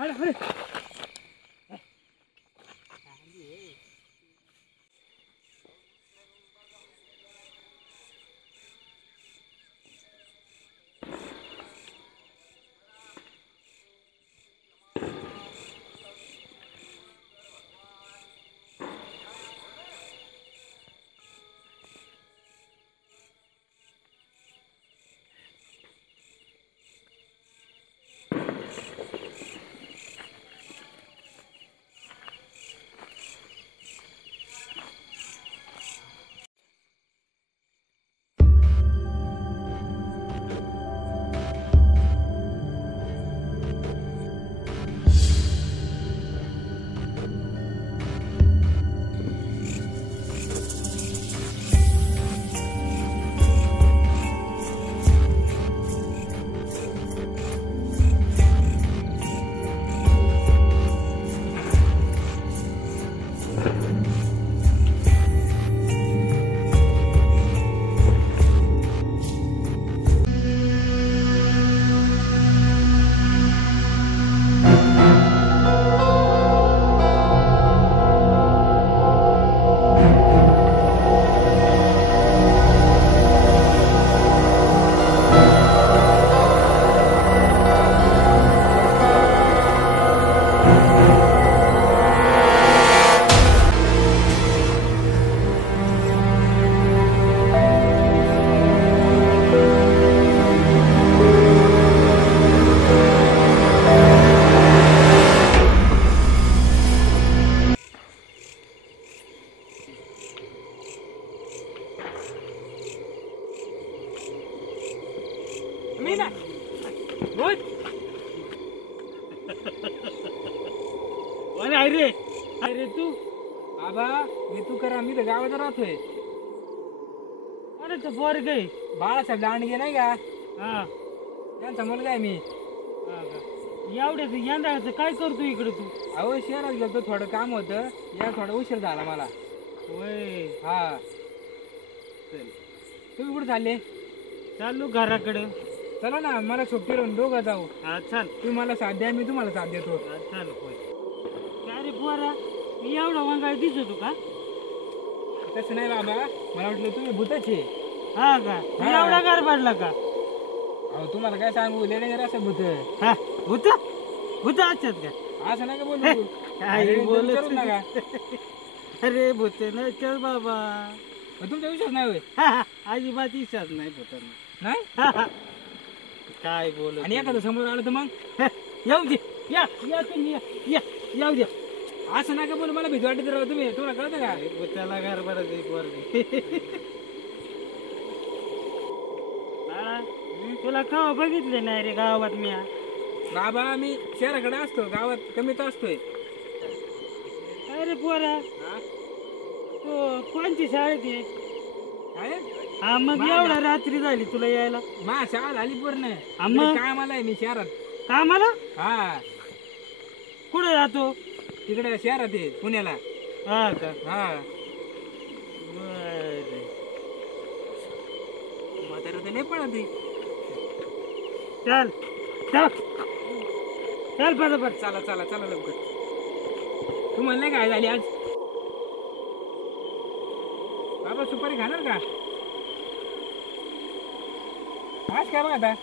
अरे अरे मीना रोज अरे अरे तू आबा मी तू करा मी तर गावात राहतोय. कोणाचं पोरग आहे? बाळासाहेब दांडगे नाही का? हा त्यांचा मुलगा आहे मी. एवढ्याच यंदाचं काय करतो इकडे तू? अहो शहरात गेलो थोडं काम होतं या थोडा उशीर झाला मला. होय हा चल तुम्ही कुठे चालले? चाललो घराकडे. चला ना मला सुट्टी राहून दोघं जाऊ. हा चल तुम्ही मला साथ द्या मी तुम्हाला साथ देतो. चल होय. काय रे पोरा मी एवढा वांगाळ दिसतो का? तसं नाही बाबा मला वाटलं तुम्ही भूताचे. हा का एवढा गार पडला का? अहो तुम्हाला काय सांगू लेणे असं भूत. हा भूत भूत असतात का? असं नाही का बोलू काय बोलत नका. अरे भूत नाही चल बाबा. तुमचा विश्वास नाही होय? अजिबात विश्वास नाही भूतांना नाही. काय बोल आणि एखादं समोर आलं तर मग येऊ दे. या या तुम्ही या येऊ द्या. असं नका बोलू मला भीती वाटत राहू. तुम्ही तुम्हाला कळतं का? त्याला घर बरं तुला का बघितले नाही रे गावात? मी बाबा मी शहराकडे असतो गावात कमीत असतोय. अरे पोरा तो कोणती शाळेत आहे? हा मग एवढा रात्री झाली तुला यायला? मा शाळा झाली पूर्ण. कामाला आहे मी शहरात. कामाला? हा कुठे राहतो? तिकडे शहरात आहे पुण्याला. हा का? हा बर म्हातारा तर नाही पडत. चल चल चल बरोबर. चला चला चला लवकर. तुम्हाला नाही काय झाली आज? बाबा सुपारी खाणार का? आज काय बघ आता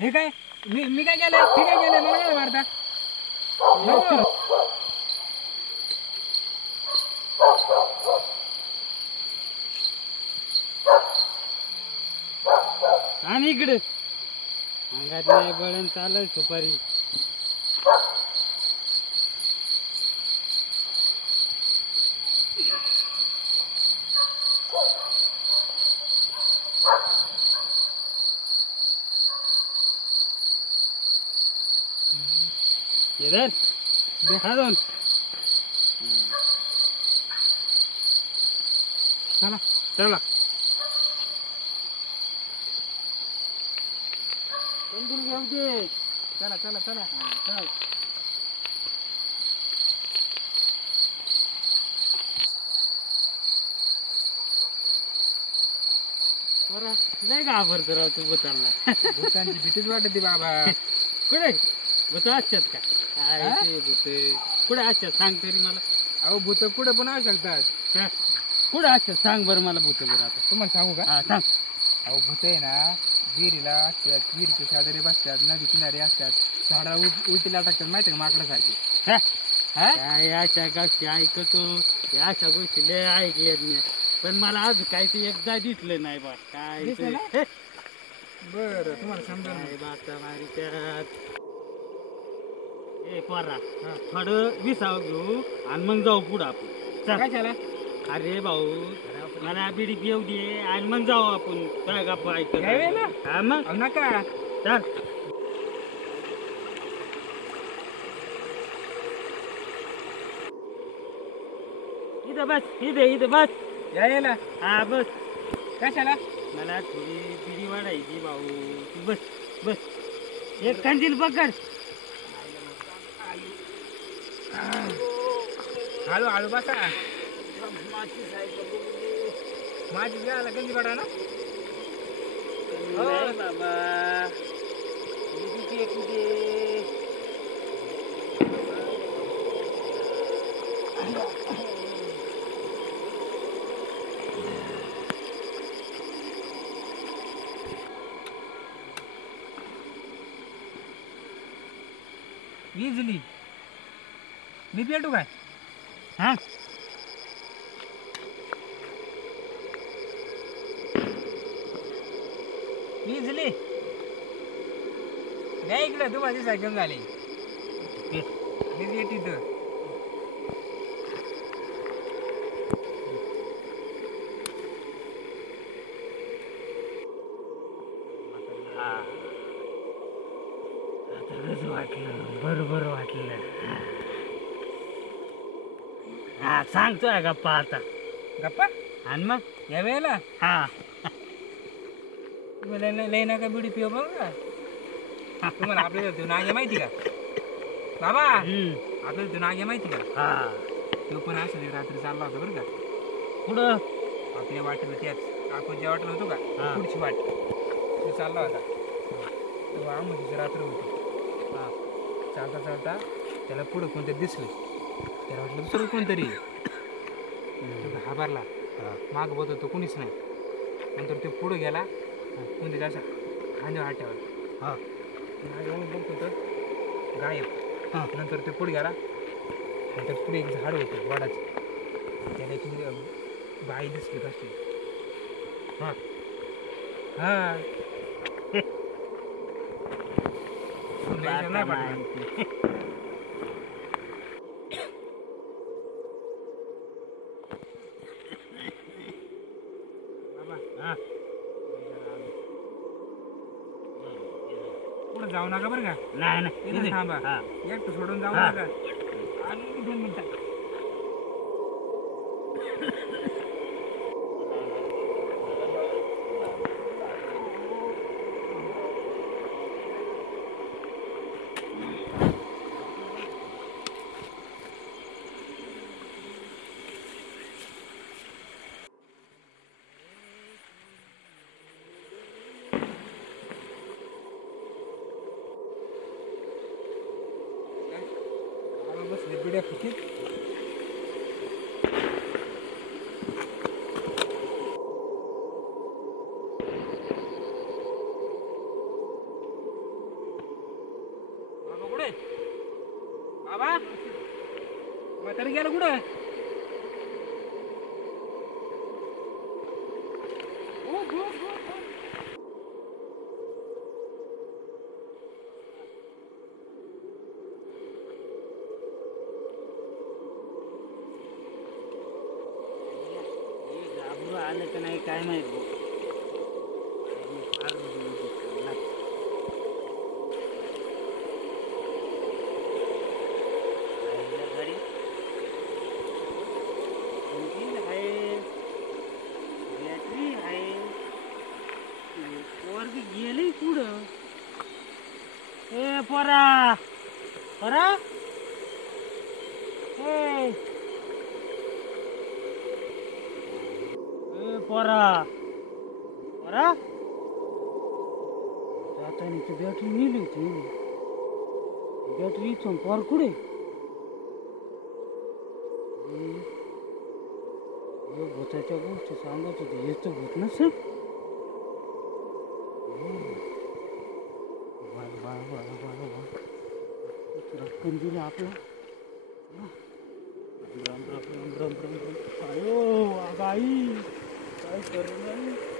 हे काय मी काय केलंय? हे काय केलंय? मला काय मारता? आणि इकडे अंगात नाही बळण चालय सुपारी. इधर देखा दोन. चला चला तंदूर घेऊ दे. चला चला चला चल. पोरा लय घाबरतो राव तू भूतांना. भूतांची भीतीच वाटते बाबा. कुठे भूत असतात का? काय ते भूत कुठे असतात सांग तरी मला. अहो भूत कुठे पण असू शकतात. कुठे असतात सांग बरं मला भूत बरं. आता तुम्हाला सांगू का? हा सांग. अहो भूत आहे ना विहिरीला असतात, विहिरीच्या शेजारी बसतात, नदी किनारी असतात, झाडाला उलटीला टाकतात माहिती का माकडासारखी. काय अशा गोष्टी ऐकतो, अशा गोष्टी लय ऐकल्यात मी, पण मला आज काही ते एकदा दिसलं नाही बा. काय बर तुम्हाला समजा बाता मारी त्यात. ए पोरा थोडं विसाव घेऊ आणि मग जाऊ पुढं आपण. काय झालं? अरे भाऊ मला बिडी पिऊ दे आणि मग जाऊ आपण. काय गप्पा ऐकत हा मग नका चल. इथं बस, इथं बस. यायला हा बस. कशाला? मला थोडी बिडी वाढायची भाऊ. तू बस बस. एक कंदील पकड. हळू हळू बसा. माझी घ्यायला कंदी पडा ना बाबा. विजली मी पेटू काय? हा विजली नाही इकडे तू माझी सायकल झाली. मीच येत इथं. वाटलं बरोबर वाटलं. हा सांगतोय गप्पा आता. गप्पा आणि मग या वेळेला हा लय नका बिडी पिऊ बघा. तुम्हाला आपल्याला तो नाग्या माहिती का बाबा? आपल्याला तो नाग्या माहिती का? हा तो पण असं रात्री चालला होता बरं का. पुढं आपल्या वाटेला त्याच आपण ज्या वाटेला होतो का पुढची वाट तो चालला होता. तो आमची रात्र होती. हा चालता चालता त्याला पुढं कोणतरी दिसलं. त्याला वाटलं दुसरं कोणतरी. तो घाबरला. माग बघतो तो कोणीच नाही. नंतर तो पुढे गेला कोणतरी असा खांद्यावर हात ठेवला. हा बघतो तर गायब. नंतर ते पुढे गेला. नंतर पुढे एक झाड होतं वडाचं. त्याला एक बाई दिसली कसली. हा हा नाही पुढे जाऊ नका बरं का. नाही थांबा. एकटं सोडून जाऊ नका. आणि 2 मिनिटं. बिड्या फुकीत बाबा कुठे? बाबा म्हातारी गेलं कुठं? आलं का नाही काय माहित भाऊ. गेली पुढं. ए पोरा पोरा पोरा अरे जातानी ती बॅटरी नेली होती. बॅटरी इथून पार कुठे भूताच्या गोष्टी सांगत होती. हेच तर भूत नसेल. रक्कम दिली आपलं. राम राम राम राम राम राम. अयो गाई काय करू नाही.